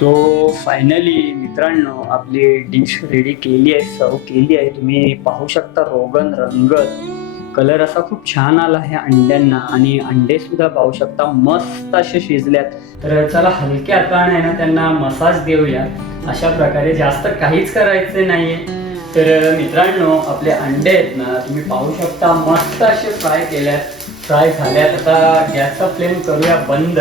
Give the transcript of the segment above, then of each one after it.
So finally मित्रांनो आपली dish ready केली आहे सर्व केली आहे. तुम्ही पाहू शकता रोगन रंगत. कलर असा खूप छान आला आहे अंड्यांना आणि अंडे सुद्धा पाहू शकता मस्त असे शिजल्यात तर चला हलक्या हाताने आहे ना त्यांना मसाज देऊया. अशा प्रकारे जास्त काहीच करायचे नाहीये. तर मित्रांनो आपले अंडे आहेत ना तुम्ही पाहू शकता मस्त असे फ्राय केल्यात. फ्राय झाल्यात. आता गॅसचा फ्लेम करूया बंद.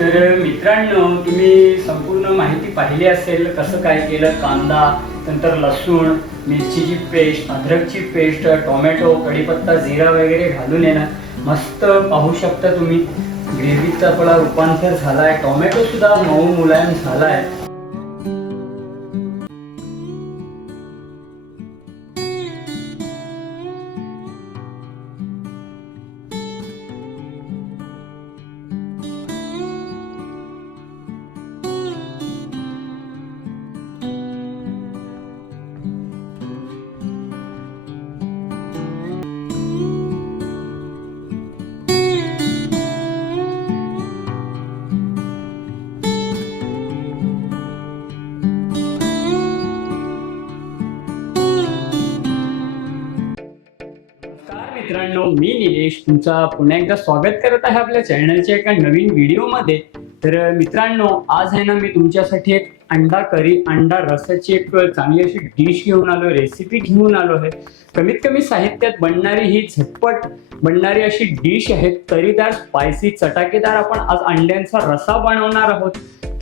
तर मित्रांनो तुम्ही संपूर्ण माहिती पाहिली असेल कसं काय केलं कांदा नंतर लसूण मिरचीची पेस्ट अद्रकची पेस्ट टोमॅटो कढीपत्ता जिरा वगैरे घालून येणं मस्त पाहू शकता तुम्ही. ग्रेव्हीचा आपला रूपांतर झाला आहे टोमॅटोसुद्धा मऊ मुलायम झाला आहे मित्रांनो मी निलेश तुमचा पुन्हा एकदा स्वागत करत आहे आपल्या चॅनलच्या एका नवीन व्हिडिओमध्ये तर मित्रांनो आज आहे ना मी तुमच्यासाठी एक अंडा करी अंडा रसाची एक चांगली अशी डिश घेऊन आलो रेसिपी घेऊन आलो आहे कमीत कमी साहित्यात बनणारी ही झटपट बनणारी अशी डिश आहे तरीदार स्पायसी चटाकेदार आपण आज अंड्यांचा रसा बनवणार आहोत.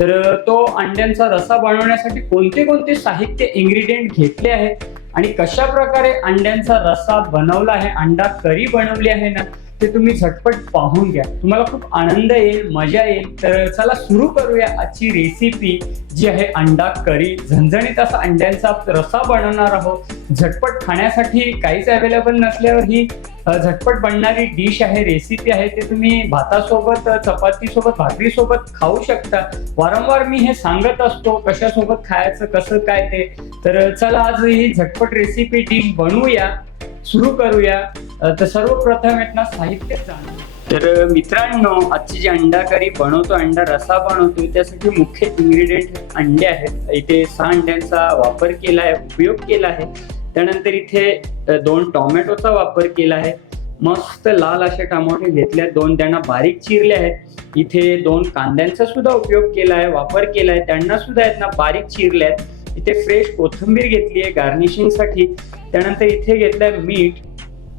तर तो अंड्यांचा रसा बनवण्यासाठी कोणते कोणते साहित्य इन्ग्रेडियंट घेतले आहेत आणि कशा प्रकारे अंड्यांचा रसा बनवला आहे अंडा करी बनवली आहे ना ते तुम्ही झटपट पाहून घ्या. तुम्हाला खूप आनंद येईल मजा येईल. तर चला सुरू करूया आजची रेसिपी जी आहे अंडा करी. झणझणीत असा अंड्यांचा रसा बनवणार आहोत. झटपट खाण्यासाठी काहीच अवेलेबल नसल्यावर ही झटपट बनणारी डिश आहे रेसिपी आहे. ते तुम्ही भातासोबत चपातीसोबत भाकरीसोबत खाऊ शकता. वारंवार मी हे सांगत असतो कशासोबत खायचं कसं काय ते. तर चला आज ही झटपट रेसिपी डिश बनवूया. सुरू करूया. तर सर्वप्रथम आहेत ना साहित्य तर मित्रांनो आजची जी अंडा करी बनवतो अंडा रसा बनवतो त्यासाठी मुख्य इन्ग्रेडियंट अंडे आहेत. इथे सहा अंड्यांचा वापर केला आहे उपयोग केला आहे. त्यानंतर इथे दोन टोमॅटोचा वापर केला आहे. मस्त लाल असे टमाटे घेतले आहेत. दोन त्यांना बारीक चिरले आहेत. इथे दोन कांद्यांचा सुद्धा उपयोग केला आहे वापर केला आहे. त्यांना सुद्धा आहेत ना बारीक चिरले आहेत. इथे फ्रेश कोथिंबीर घेतली आहे गार्निशिंगसाठी त्यानंतर इथे घेतलंय मीठ.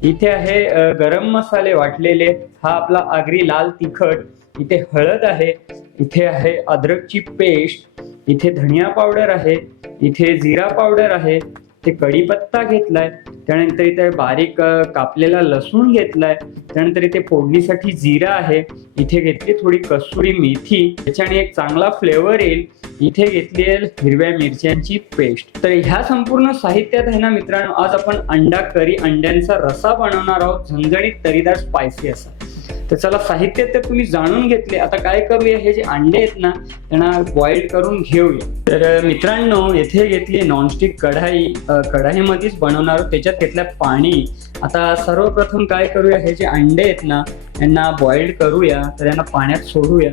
इथे आहे गरम मसाले वाटलेले हा आपला आगरी लाल तिखट. इथे हळद आहे. इथे आहे अद्रकची पेस्ट. इथे धनिया पावडर आहे. इथे जिरा पावडर आहे. इथे कढीपत्ता घेतलाय. त्यानंतर इथे बारीक कापलेला लसूण घेतलाय. त्यानंतर इथे फोडणीसाठी जिरा आहे. इथे घेतली थोडी कसुरी मेथी. त्याच्याने एक चांगला फ्लेवर येईल. इथे घेतली आहे हिरव्या मिरच्यांची पेस्ट तर ह्या संपूर्ण साहित्यात आहे ना मित्रांनो आज आपण अंडा करी अंड्यांचा रसा बनवणार आहोत झणझणीत तरीदार स्पायसी असा. तर चला साहित्य तर तुम्ही जाणून घेतले. आता काय करूया? हे जे अंडे आहेत ना त्यांना बॉइल करून घेऊया. तर मित्रांनो येथे घेतली नॉनस्टिक कढाई कढाईमध्येच बनवणार आहोत. त्याच्यात घेतलं पाणी. आता सर्वप्रथम काय करूया? हे जे अंडे आहेत ना यांना बॉइल्ड करूया. तर यांना पाण्यात सोडूया.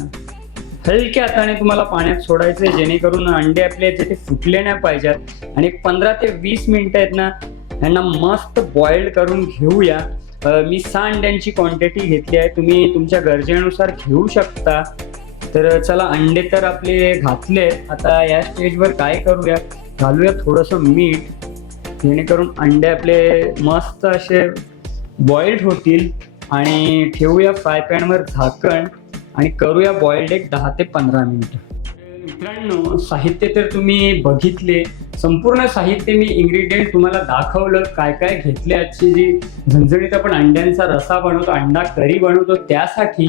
हलक्या हाताने तुम्हाला पाण्यात सोडायचे जेणेकरून अंडे आपले आहेत ते फुटले नाही पाहिजेत. आणि पंधरा ते वीस मिनिटं आहेत ना यांना मस्त बॉइल्ड करून घेऊया. मी सहा अंड्यांची क्वांटिटी घेतली आहे. तुम्ही तुमच्या गरजेनुसार घेऊ शकता. तर चला अंडे तर आपले घातले. आता या स्टेजवर काय करूया? घालूया थोडंसं मीठ जेणेकरून अंडे आपले मस्त असे बॉइल्ड होतील. आणि ठेवूया फ्राय पॅनवर झाकण. आणि करूया बॉइल्ड एक दहा ते पंधरा मिनिटं मित्रांनो साहित्य तर तुम्ही बघितले. संपूर्ण साहित्य मी इंग्रेडियंट तुम्हाला दाखवलं. काय काय घेतले आजची जी झणझणीत आपण अंड्यांचा रसा बनवतो अंडा करी बनवतो त्यासाठी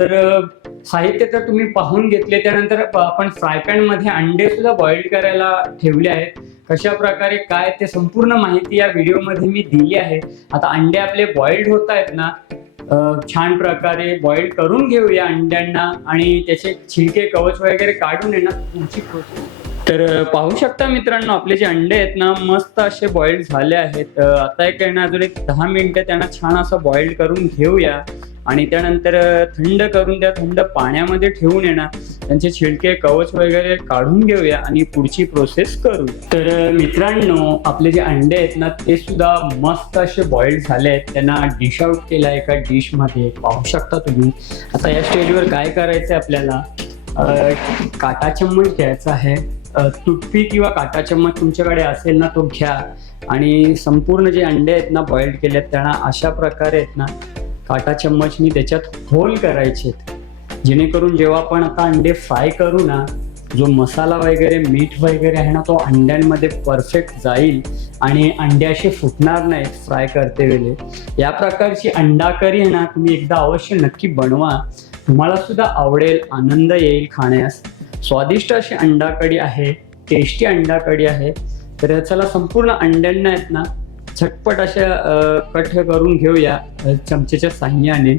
तर साहित्य तर तुम्ही पाहून घेतले. त्यानंतर आपण फ्राय अंडे सुद्धा बॉईल करायला ठेवले आहेत. कशा प्रकारे काय ते संपूर्ण माहिती या व्हिडिओमध्ये मी दिली आहे. आता अंडे आपले बॉइल्ड होत आहेत ना छान प्रकारे बॉईल करून घेऊया अंड्यांना आणि त्याचे छिलके कवच वगैरे काढून येणार तुमची तर पाहू शकता मित्रांनो आपले जे अंडे आहेत ना मस्त असे बॉईल झाले आहेत. आता एक आहे ना अजून एक दहा मिनिटं त्यांना छान असं बॉईल करून घेऊया. आणि त्यानंतर थंड करून त्या थंड पाण्यामध्ये ठेवून येणार त्यांचे छिलके कवच वगैरे काढून घेऊया आणि पुढची प्रोसेस करू तर मित्रांनो आपले जे अंडे आहेत ना ते सुद्धा मस्त असे बॉईल झाले आहेत. त्यांना डिश आउट केला एका डिशमध्ये पाहू शकता तुम्ही. आता या स्टेजवर काय करायचं आहे आपल्याला काटा चम्मच घ्यायचा आहे. तुटपी किंवा काटा चम्मच तुमच्याकडे असेल ना तो घ्या. आणि संपूर्ण जे अंडे आहेत ना बॉईल केले आहेत त्यांना अशा प्रकारे आहेत ना काटा चम्मचनी त्याच्यात होल करायचे जेणेकरून जेव्हा आपण आता अंडे फ्राय करू ना जो मसाला वगैरे मीठ वगैरे आहे ना तो अंड्यांमध्ये परफेक्ट जाईल आणि अंडे असे फुटणार नाहीत फ्राय करते वेळे. या प्रकारची अंडा करी आहे ना तुम्ही एकदा अवश्य नक्की बनवा. तुम्हाला सुद्धा आवडेल आनंद येईल खाण्यास. स्वादिष्ट अशी अंडा कढी आहे टेस्टी अंडा कढी आहे. तर चला संपूर्ण अंड्यांना आहेत ना झटपट अशा कट करून घेऊया चमचेच्या साह्याने.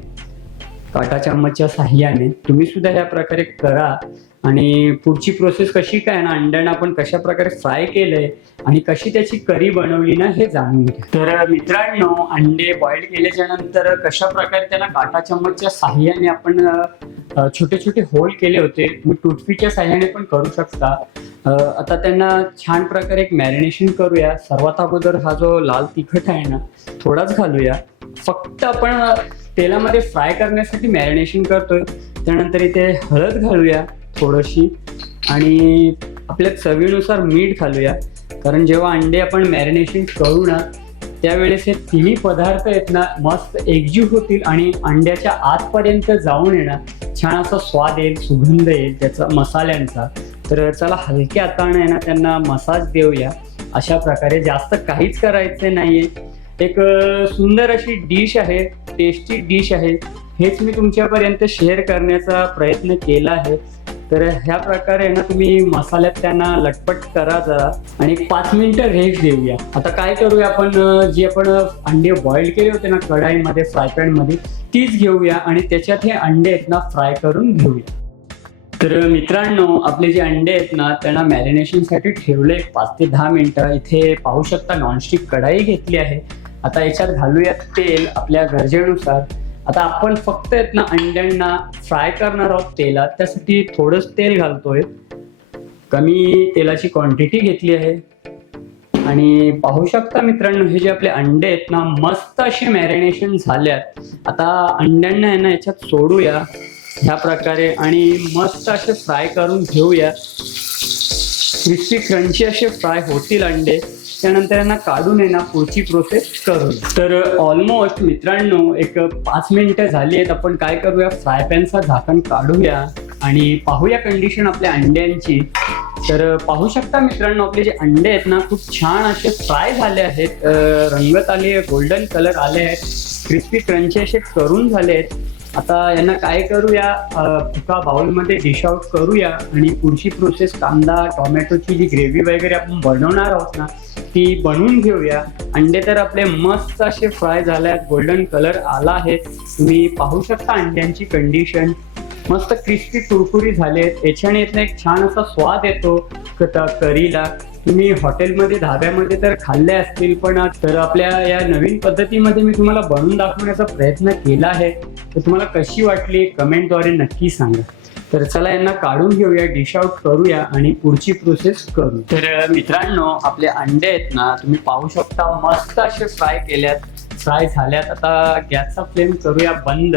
काटा चम्मचच्या साह्याने. तुम्ही सुद्धा या प्रकारे करा. आणि पुढची प्रोसेस कशी काय ना अंड्याना आपण कशा प्रकारे फ्राय केलंय आणि कशी त्याची करी बनवली ना हे जाणून घ्या. तर मित्रांनो अंडे बॉईल केल्याच्यानंतर कशा प्रकारे त्याला काटा चम्मचच्या साह्याने आपण छोटे छोटे होल केले होते. तुम्ही टूथपिकच्या साह्याने पण करू शकता. आता त्यांना छान प्रकारे एक मॅरिनेशन करूया. सर्वात अगोदर हा जो लाल तिखट आहे ना थोडाच घालूया. फक्त आपण तेलामध्ये फ्राय करण्यासाठी मॅरिनेशन करतोय. त्यानंतर इथे हळद घालूया थोडीशी आणि आपल्या चवीनुसार मीठ घालूया. कारण जेव्हा अंडे आपण मॅरिनेशन करू ना त्यावेळेस हे तिन्ही पदार्थ आहेत ना मस्त एकजीव होतील आणि अंड्याच्या आतपर्यंत जाऊन येणार छान असा स्वाद येईल सुगंध येईल त्याचा मसाल्यांचा. तर चला हलक्या हाताने आहे ना त्यांना मसाज देऊया. अशा प्रकारे जास्त काहीच करायचं नाहीये. एक सुंदर अशी डिश आहे. टेस्टी डिश आहे हेच मी तुमच्यापर्यंत शेअर करण्याचा प्रयत्न केला आहे. तर ह्या प्रकारे ना तुम्ही मसाल्यात त्यांना लटपट करा जरा आणि पाच मिनिटं रेस्ट देऊया. आता काय करूया आपण जे जी आपण अंडे बॉईल केले होते ना कढाईमध्ये फ्राय पॅनमध्ये तीच घेऊया आणि त्याच्यात हे अंडे आहेत ना फ्राय करून घेऊया. तर मित्रांनो आपले जे अंडे आहेत ना त्यांना मॅरिनेशनसाठी ठेवले पाच ते दहा मिनिटं. इथे पाहू शकता नॉनस्टिक कढाई घेतली आहे. आता याच्यात घालूया तेल आपल्या गरजेनुसार. आता आपण फक्त आहेत ना अंड्यांना फ्राय करणार आहोत तेलात. त्यासाठी थोडंच तेल घालतोय. कमी तेलाची क्वांटिटी घेतली आहे. आणि पाहू शकता मित्रांनो हे जे आपले अंडे आहेत ना मस्त असे मॅरिनेशन झाल्यात. आता अंड्यांना आहे ना याच्यात सोडूया. ह्या प्रकारे आणि मस्त असे फ्राय करून घेऊया. क्रिस्पी क्रंची असे फ्राय होतील अंडे. त्यानंतर यांना काढून येणार पुढची प्रोसेस करू तर ऑलमोस्ट मित्रांनो एक पाच मिनिटं झाली आहेत. आपण काय करूया? फ्राय पॅनचा झाकण काढूया आणि पाहूया कंडिशन आपल्या अंड्यांची. तर पाहू शकता मित्रांनो आपले जे अंडे आहेत ना खूप छान असे फ्राय झाले आहेत. रंगत आले गोल्डन कलर आले आहेत. क्रिस्पी क्रंची असे करून झाले आहेत. आता यांना काय करूया? अं, एका बाउलमध्ये डिश आउट करूया आणि पुढची प्रोसेस कांदा टोमॅटोची जी ग्रेव्ही वगैरे आपण बनवणार आहोत ना ती बनवून घेऊया. अंडे तर आपले मस्त असे फ्राय झाले आहेत गोल्डन कलर आला आहे. तुम्ही पाहू शकता अंड्यांची कंडिशन मस्त क्रिस्पी कुरकुरी झाले. याच्याने यातनं एक छान असा स्वाद येतो. करीला. तुम्ही हॉटेलमध्ये धाब्यामध्ये तर खाल्ले असतील पण तर आपल्या या नवीन पद्धतीमध्ये मी तुम्हाला बनवून दाखवण्याचा प्रयत्न केला आहे. तर तुम्हाला कशी वाटली कमेंटद्वारे नक्की सांगा. तर चला यांना काढून घेऊया डिश आउट करूया आणि पुढची प्रोसेस करू. तर मित्रांनो आपले अंडे आहेत ना तुम्ही पाहू शकता मस्त असे फ्राय केल्यात. फ्राय झाल्यात. आता गॅसचा फ्लेम करूया बंद.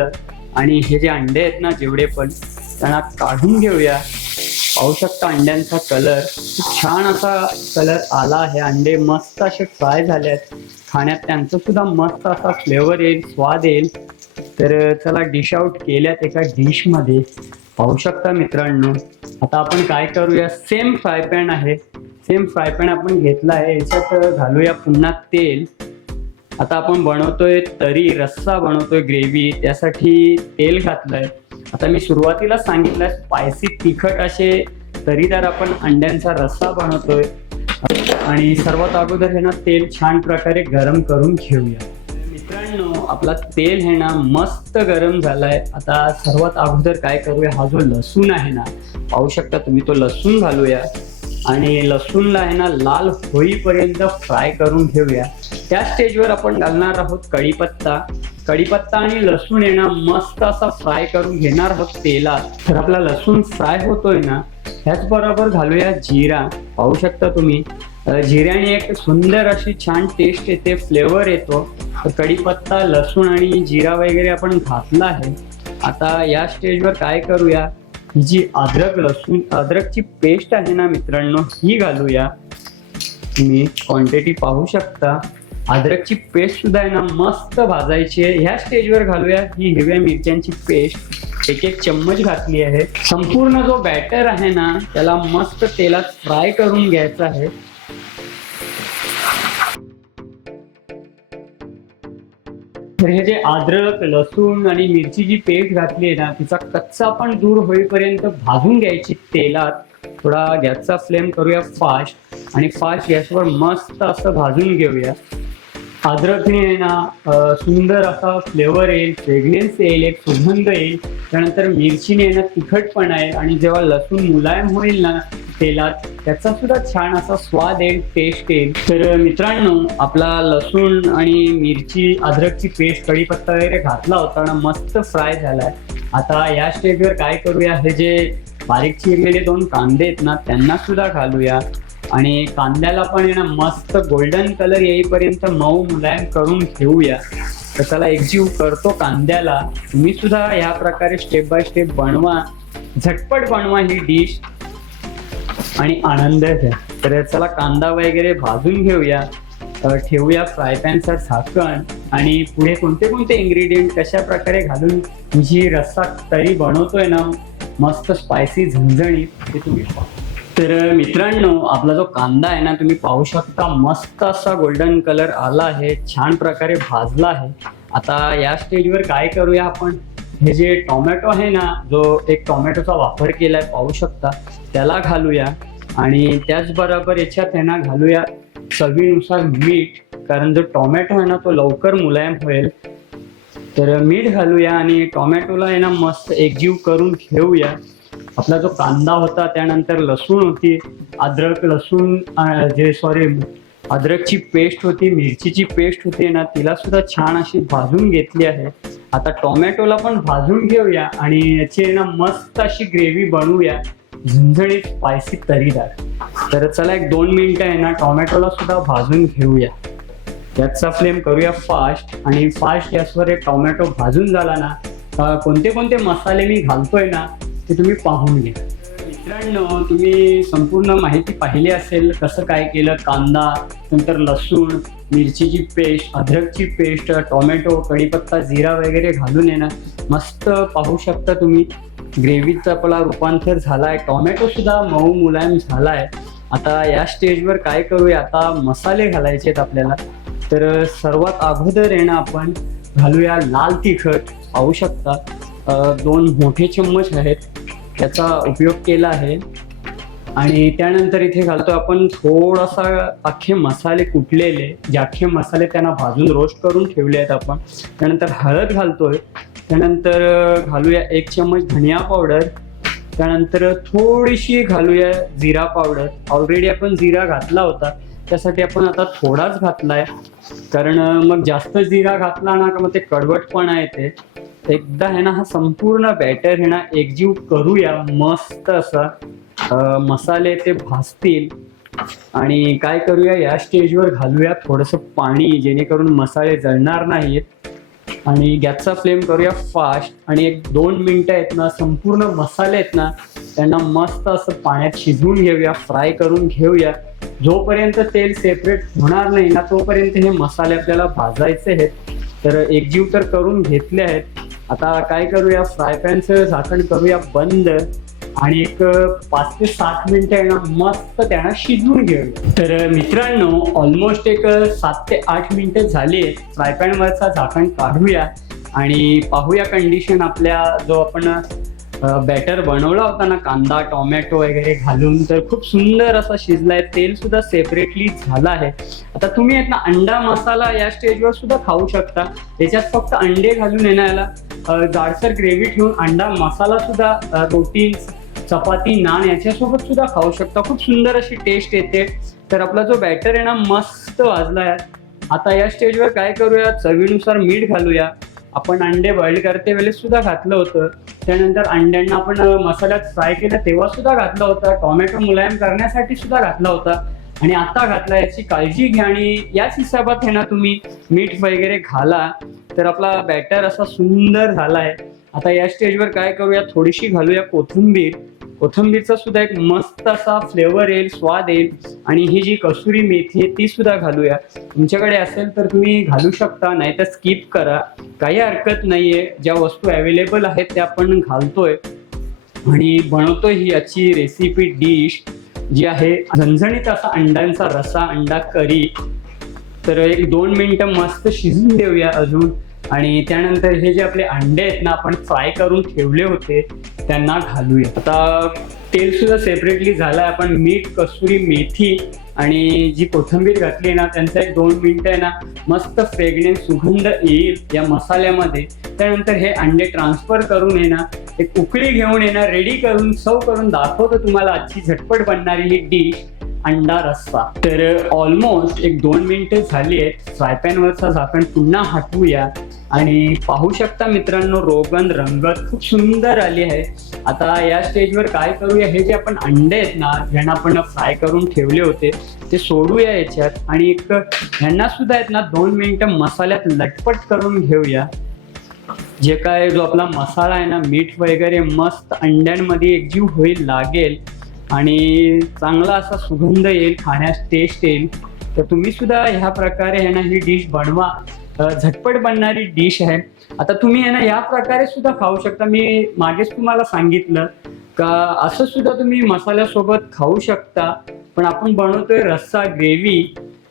आणि हे जे अंडे आहेत ना जेवढे पण त्यांना काढून घेऊया. पाहू शकता अंड्यांचा कलर खूप छान असा कलर आला आहे. अंडे मस्त असे फ्राय झाले आहेत. खाण्यात त्यांचं सुद्धा मस्त असा फ्लेवर येईल स्वाद येईल. तर चला डिश आउट केल्यात एका डिशमध्ये पाहू शकता मित्रांनो आता आपण काय करूया? सेम फ्राय पॅन आहे. सेम फ्राय पॅन आपण घेतला आहे. याच्यात घालूया पुन्हा तेल. आता आपण बनवतोय तरी रस्सा बनवतोय ग्रेव्ही त्यासाठी तेल घातलंय. आता मी सुरुवातीला सांगितलं स्पायसी तिखट असे तरीदार आपण अंड्यांचा रस्सा बनवतोय. आणि सर्वात अगोदर हे ना तेल छान प्रकारे गरम करून घेऊया. मित्रांनो आपला तेल हे ना मस्त गरम झालाय. आता सर्वात अगोदर काय करूया हा जो लसूण आहे ना पाहू शकता तुम्ही तो लसूण घालूया. आणि लसूणला आहे ना लाल होईपर्यंत फ्राय करून ठेवूया त्या स्टेजवर आपण घालणार आहोत कढीपत्ता. कढीपत्ता आणि लसूण आहे ना मस्त असा फ्राय करून घेणार आहोत तेलात. तर आपला लसूण फ्राय होतोय ना त्याचबरोबर घालूया जिरा. पाहू शकता तुम्ही. जिऱ्याने एक सुंदर अशी छान टेस्ट येते फ्लेवर येतो. तर कढीपत्ता लसूण आणि जिरा वगैरे आपण घातला आहे. आता या स्टेजवर काय करूया? ही जी अद्रक लसूण अद्रकची पेस्ट आहे ना मित्रांनो ही घालूया. तुम्ही क्वांटिटी पाहू शकता. अद्रकची पेस्ट सुद्धा आहे ना मस्त भाजायची आहे. ह्या स्टेजवर घालूया ही हिरव्या मिरच्यांची पेस्ट एक एक चम्मच घातली आहे. संपूर्ण जो बॅटर आहे ना त्याला मस्त तेलात फ्राय करून घ्यायचा आहे. तर हे जे अद्रक लसूण आणि मिरची जी पेस्ट घातली आहे ना तिचा कच्चा पण दूर होईपर्यंत भाजून घ्यायची तेलात. थोडा गॅसचा फ्लेम करूया फास्ट आणि फास्ट गॅसवर मस्त असं भाजून घेऊया. अद्रकने आहे ना सुंदर असा फ्लेवर येईल फ्रेग्रेन्स येईल एक सुगंध येईल. त्यानंतर मिरचीने आहे ना तिखटपणा आहे आणि जेव्हा लसूण मुलायम होईल ना तेलात. त्याचा सुद्धा छान असा स्वाद येईल टेस्ट येईल. तर मित्रांनो आपला लसूण आणि मिरची अद्रकची पेस्ट कढीपत्ता वगैरे घातला होता आणि मस्त फ्राय झालाय. आता या स्टेजवर काय करूया? हे जे बारीक चिरलेले दोन कांदे आहेत ना त्यांना सुद्धा घालूया. आणि कांद्याला पण आहे ना मस्त गोल्डन कलर येईपर्यंत मऊ मुलायम करून घेऊया. तर त्याला एकजीव करतो कांद्याला. तुम्ही सुद्धा या प्रकारे स्टेप बाय स्टेप बनवा. झटपट बनवा ही डिश आणि आनंद घ्या. तर चला कांदा वगैरे भाजून घेऊया. ठेवूया फ्राय पॅनचा झाकण. आणि पुढे कोणते कोणते इन्ग्रेडियंट कशा प्रकारे घालून जी रस्सा तरी बनवतोय ना मस्त स्पायसी झणझणीत ते तुम्ही तर मित्रांनो आपला जो कांदा आहे ना तुम्ही पाहू शकता मस्त असा गोल्डन कलर आला आहे. छान प्रकारे भाजला आहे. आता या स्टेजवर काय करूया आपण? हे जे टोमॅटो आहे ना जो एक टोमॅटोचा वापर केलाय पाहू शकता. त्याला घालूया. आणि त्याचबरोबर याच्यात आहे ना घालूया चवीनुसार मीठ कारण जो टोमॅटो आहे ना तो लवकर मुलायम होईल. तर मीठ घालूया आणि टोमॅटोला आहे ना मस्त एकजीव करून घेऊया. आपला जो कांदा होता त्यानंतर लसूण होती अद्रक लसूण जे सॉरी अद्रकची पेस्ट होती मिरचीची पेस्ट होती ना तिला सुद्धा छान अशी भाजून घेतली आहे. आता टोमॅटोला पण भाजून घेऊया आणि याची आहे ना मस्त अशी ग्रेव्ही बनवूया. झणझणीत स्पायसी तरीदार तर चला एक दोन मिनिटं आहे ना टोमॅटोला सुद्धा भाजून घेऊया. गॅसचा फ्लेम करूया फास्ट आणि फास्ट गॅसवर एक टोमॅटो भाजून झाला ना कोणते कोणते मसाले मी घालतोय ना ते तुम्ही पाहून घ्या. मित्रांनो तुम्ही संपूर्ण माहिती पाहिली असेल कसं काय केलं कांदा नंतर लसूण मिरचीची पेस्ट अद्रकची पेस्ट टोमॅटो कढीपत्ता जिरा वगैरे घालून आहे ना मस्त पाहू शकता तुम्ही. ग्रेव्हीचा आपला रूपांतर झालाय टोमॅटो सुद्धा मऊ मुलायम झालाय. आता या स्टेजवर काय करूया? आता मसाले घालायचे आहेत आपल्याला. तर सर्वात अगोदर येणं आपण घालूया लाल तिखट. पाहू शकता. दोन मोठे चम्मच आहेत. त्याचा उपयोग केला आहे. आणि त्यानंतर इथे घालतो आपण थोडासा अख्खे मसाले कुटलेले जे अख्खे मसाले त्यांना भाजून रोस्ट करून ठेवले आहेत आपण. त्यानंतर हळद घालतोय. त्यानंतर घालूया एक चम्मच धनिया पावडर त्यानंतर थोडीशी घालूया जिरा पावडर ऑलरेडी आपण जिरा घातला होता. त्यासाठी आपण आता थोडाच घातलाय. कारण मग जास्त जिरा घातला ना का मग ते कडवटपणा येते. एकदा आहे ना हा संपूर्ण बॅटर हे ना एकजीव करूया. मस्त असा मसाले ते भाजतील. आणि काय करूया या स्टेजवर घालूया थोडंसं पाणी जेणेकरून मसाले जळणार नाहीत आणि गॅसचा फ्लेम करूया फास्ट आणि एक दोन मिनिटं आहेत ना संपूर्ण मसाले आहेत ना त्यांना मस्त असं पाण्यात शिजवून घेऊया फ्राय करून घेऊया. जोपर्यंत तेल सेपरेट होणार नाही ना तोपर्यंत हे मसाले आपल्याला भाजायचे आहेत. तर एकजीव तर करून घेतले आहेत. आता काय करूया फ्राय पॅनचं झाकण करूया बंद. आणि एक पाच ते सात मिनिटं आहे ना मस्त त्यांना शिजवून घेऊया तर मित्रांनो ऑलमोस्ट एक सात ते आठ मिनिटं झाली आहेत. फ्राय झाकण काढूया. आणि पाहूया कंडिशन आपल्या जो आपण बॅटर बनवला होता ना कांदा टोमॅटो वगैरे घालून तर खूप सुंदर असा शिजलाय. तेल सुद्धा सेपरेटली झालं आहे. आता तुम्ही आहेत ना अंडा मसाला या स्टेजवर सुद्धा खाऊ शकता. याच्यात फक्त अंडे घालून येण्याला जाडसर ग्रेव्ही ठेवून अंडा मसाला सुद्धा अ, रोटी चपाती नान याच्यासोबत सुद्धा खाऊ शकता. खूप सुंदर अशी टेस्ट येते. तर आपला जो बॅटर आहे ना मस्त वाजलाय आता या स्टेजवर काय करूया? चवीनुसार मीठ घालूया. आपण अंडे बॉईल करते वेळेस सुद्धा घातलं होतं. त्यानंतर अंड्यांना आपण मसाल्यात फ्राय केलं तेव्हा सुद्धा घातला होता. टोमॅटो मुलायम करण्यासाठी सुद्धा घातला होता. आणि आता घातला याची काळजी घ्या आणि याच हिशोबात हे ना तुम्ही मीठ वगैरे घाला. तर आपला बॅटर असा सुंदर झालाय. आता या स्टेजवर काय करूया? थोडीशी घालूया कोथिंबीर. कोथिंबीरचा सुद्धा एक मस्त असा फ्लेवर येईल स्वाद येईल. आणि ही जी कसुरी मेथी आहे ती सुद्धा घालूया. तुमच्याकडे असेल तर तुम्ही घालू शकता नाही तर स्किप करा. काही हरकत नाहीये. ज्या वस्तू अवेलेबल आहेत त्या आपण घालतोय. आणि बनवतोय ही याची रेसिपी डिश जी आहे झणझणीत असा अंड्यांचा रसा अंडा करी. तर एक दोन मिनटं मस्त शिजून देऊया अजून. आणि त्यानंतर हे जे आपले अंडे आहेत ना आपण फ्राय करून ठेवले होते त्यांना घालूया. आता तेल सुद्धा सेपरेटली झालं आपण मीठ कसुरी मेथी आणि जी कोथिंबीर घातली ना त्यांचा एक दोन मिनिटं आहे ना मस्त फ्रेग्रेन्स सुगंध येईल या मसाल्यामध्ये. त्यानंतर हे अंडे ट्रान्सफर करून ये ना एक उकळी घेऊन येणार रेडी करून सर्व करून दाखवतो तुम्हाला. आजची झटपट बनणारी ही डिश अंडा रस्सा. तर ऑलमोस्ट एक दोन मिनिटं झाली आहेत. फ्रायपॅनवरचा झाकण पुन्हा हटवूया. आणि पाहू शकता मित्रांनो रोगन रंगत खूप सुंदर आली आहे. आता या स्टेजवर काय करूया? हे जे आपण अंडे आहेत ना ज्यांना आपण फ्राय करून ठेवले होते ते सोडूया याच्यात. आणि एक ह्यांना सुद्धा आहेत ना दोन मिनिटं मसाल्यात लटपट करून घेऊया. जे काय जो आपला मसाला आहे ना मीठ वगैरे मस्त अंड्यांमध्ये एकजीव होईल लागेल. आणि चांगला असा सुगंध येईल खाण्यास टेस्ट येईल. तर तुम्ही सुद्धा ह्या प्रकारे आहे ना ही डिश बनवा. झटपट बनणारी डिश आहे. आता तुम्ही आहे ना या प्रकारे सुद्धा खाऊ शकता. मी मागेच तुम्हाला सांगितलं का असं सुद्धा तुम्ही मसाल्यासोबत खाऊ शकता. पण आपण बनवतोय रस्सा ग्रेव्ही.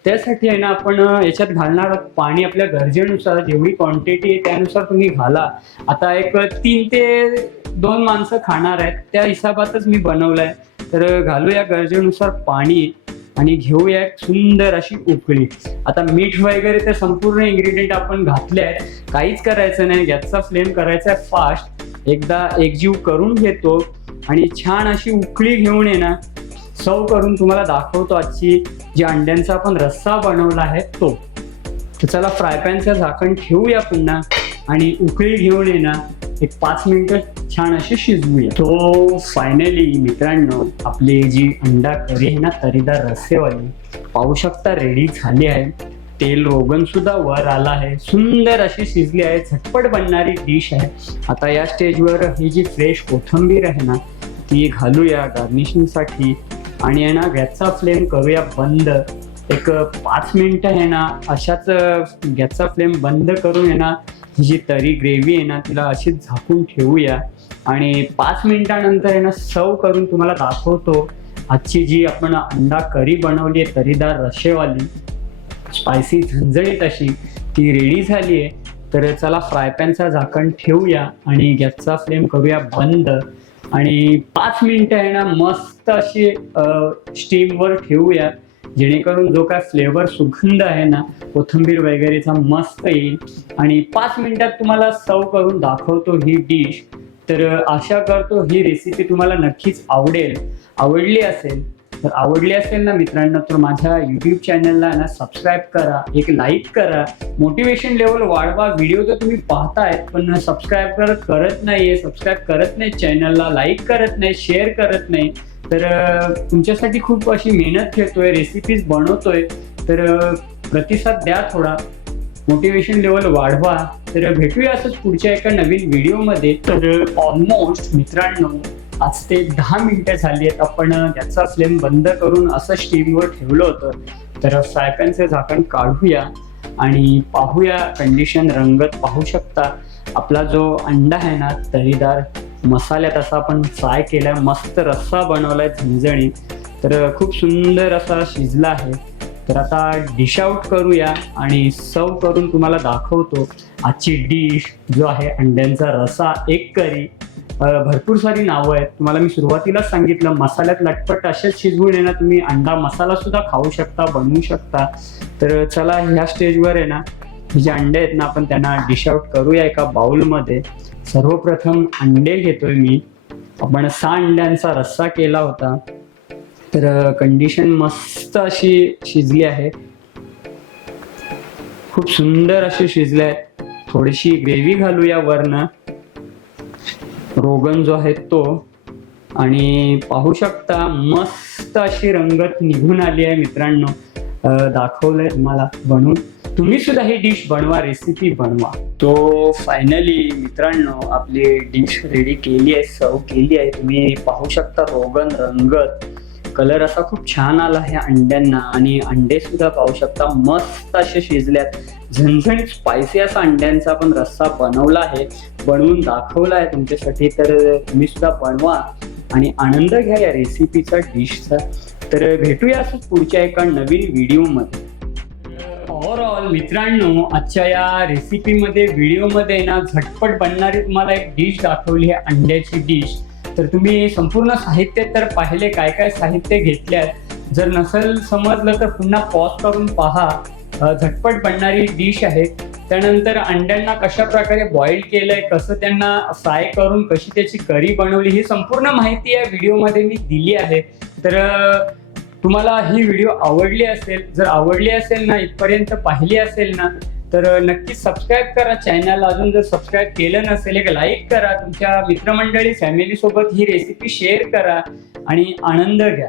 त्यासाठी आहे ना आपण याच्यात घालणार आहोत पाणी आपल्या गरजेनुसार. जेवढी क्वांटिटी आहे त्यानुसार तुम्ही घाला. आता एक तीन ते दोन माणसं खाणार आहेत. त्या हिसाबातच मी बनवलंय. तर घालूया गरजेनुसार पाणी आणि घेऊया एक सुंदर अशी उकळी. आता मीठ वगैरे तर संपूर्ण इन्ग्रेडियंट आपण घातले आहेत. काहीच करायचं नाही. गॅसचा फ्लेम करायचा आहे फास्ट एकदा एकजीव करून घेतो आणि छान अशी उकळी घेऊन ये ना सर्व करून तुम्हाला दाखवतो आजची जी अंड्यांचा आपण रस्सा बनवला आहे तो. तर चला फ्राय पॅनचं झाकण ठेवूया पुन्हा. आणि उकळी घेऊन ये ना एक पाच मिनिटं छान अशी शिजवूया. तो फायनली मित्रांनो आपली जी अंडा करी आहे ना तरीदार रस्सेवाली पाहू शकता रेडी झाली आहे. तेल रोगन सुद्धा वर आला आहे. सुंदर अशी शिजली आहे. झटपट बनणारी डिश आहे. आता या स्टेजवर ही जी फ्रेश कोथंबीर आहे ना ती घालूया गार्निशिंगसाठी आणि आहे ना गॅसचा फ्लेम करूया बंद. एक पाच मिनटं आहे ना अशाच गॅसचा फ्लेम बंद करून आहे ना ही जी तरी ग्रेव्ही आहे ना तिला अशीच झाकून ठेवूया. आणि पाच मिनिटानंतर आहे ना सर्व करून तुम्हाला दाखवतो. आजची जी आपण अंडा करी बनवली आहे तरीदार रशेवाली स्पायसी झणझणीत अशी ती रेडी झाली आहे. तर चला फ्राय पॅनचा झाकण ठेवूया आणि गॅसचा फ्लेम करूया बंद. आणि पाच मिनिटं आहे ना मस्त अशी स्टीमवर ठेवूया. जेणेकरून जो काय फ्लेवर सुगंध आहे ना कोथिंबीर वगैरेचा मस्त येईल. आणि पाच मिनिटात तुम्हाला सर्व करून दाखवतो ही डिश तर आशा करतो ही रेसिपी तुम्हाला नक्कीच आवडेल. आवडली असेल तर आवडली असेल ना मित्रांनो तर माझ्या युट्यूब चॅनलला ना सबस्क्राईब करा एक लाईक करा. मोटिवेशन लेवल वाढवा. व्हिडिओ तर तुम्ही पाहताय पण सबस्क्राईब करत करत नाहीये. सबस्क्राईब करत नाही चॅनलला लाईक करत नाही शेअर करत नाही. तर तुमच्यासाठी खूप अशी मेहनत घेतोय रेसिपीज बनवतोय. तर प्रतिसाद द्या थोडा. मोटिवेशन लेवल वाढवा. तर भेटूया असंच पुढच्या एका नवीन व्हिडिओमध्ये तर ऑलमोस्ट मित्रांनो आज ते दहा मिनिटं झाली आहेत. आपण त्याचा फ्लेम बंद करून असं स्टीमवर ठेवलं होतं. तर सायपॅनचे झाकण काढूया आणि पाहूया कंडिशन रंगत पाहू शकता. आपला जो अंडा आहे ना तरीदार मसाल्यात असा आपण फ्राय केला. मस्त रस्सा बनवलाय झणझणीत तर खूप सुंदर असा शिजला आहे. तर आता डिश आउट करूया आणि सर्व करून तुम्हाला दाखवतो. आजची डिश जो आहे अंड्यांचा रसा एक करी. भरपूर सारी नावं आहेत. तुम्हाला मी सुरुवातीलाच सांगितलं मसाल्यात लटपट असेच शिजवून येणार ना तुम्ही अंडा मसाला सुद्धा खाऊ शकता बनवू शकता. तर चला ह्या स्टेजवर आहे ना हे जे अंडे आहेत ना आपण त्यांना डिश आउट करूया एका बाउलमध्ये. सर्वप्रथम अंडे घेतोय मी. आपण सहा अंड्यांचा रस्सा केला होता. तर कंडिशन मस्त अशी शिजली आहे. खूप सुंदर अशी शिजले आहेत थोडीशी ग्रेव्ही घालूया वरनं. रोगन जो आहे तो. आणि पाहू शकता मस्त अशी रंगत निघून आली आहे मित्रांनो. दाखवलंय तुम्हाला बनवून. तुम्ही सुद्धा ही डिश बनवा रेसिपी बनवा. तो फायनली मित्रांनो आपली डिश रेडी केली आहे सर्व केली आहे. तुम्ही पाहू शकता रोगन रंगत. कलर असा खूप छान आला आहे अंड्यांना. आणि अंडे सुद्धा पाहू शकता मस्त असे शिजल्यात झणझणीत स्पायसी असा अंड्यांचा पण रस्सा बनवला आहे. बनवून दाखवला आहे तुमच्यासाठी. तर तुम्ही सुद्धा बनवा आणि आनंद घ्या या रेसिपीचा डिशचा तर भेटूया असंच पुढच्या एका नवीन व्हिडिओमध्ये ओव्हरऑल मित्रांनो आजच्या या रेसिपीमध्ये व्हिडिओमध्ये ना झटपट बनणारी तुम्हाला एक डिश दाखवली आहे अंड्याची डिश तर तुम्ही संपूर्ण साहित्य तर पाहिले काय काय साहित्य घेतल्यात. जर नसेल समजलं तर पुन्हा पॉज करून पहा. झटपट बनणारी डिश आहे. त्यानंतर अंड्यांना कशा प्रकारे बॉईल केलंय कसं त्यांना फ्राय करून कशी त्याची करी बनवली ही संपूर्ण माहिती या व्हिडिओमध्ये मी दिली आहे. तर तुम्हाला ही व्हिडिओ आवडली असेल जर आवडली असेल ना इथपर्यंत पाहिली असेल ना तर नक्की सबस्क्राईब करा चॅनल अजून जर सबस्क्राईब केलं नसेल एक लाईक करा. तुमच्या मित्रमंडळी फॅमिलीसोबत ही रेसिपी शेअर करा आणि आनंद घ्या.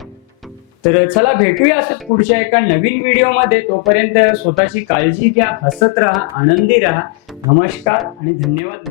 तर चला भेटूया असंच पुढच्या एका नवीन व्हिडिओमध्ये. तोपर्यंत स्वतःची काळजी घ्या हसत राहा आनंदी राहा. नमस्कार आणि धन्यवाद.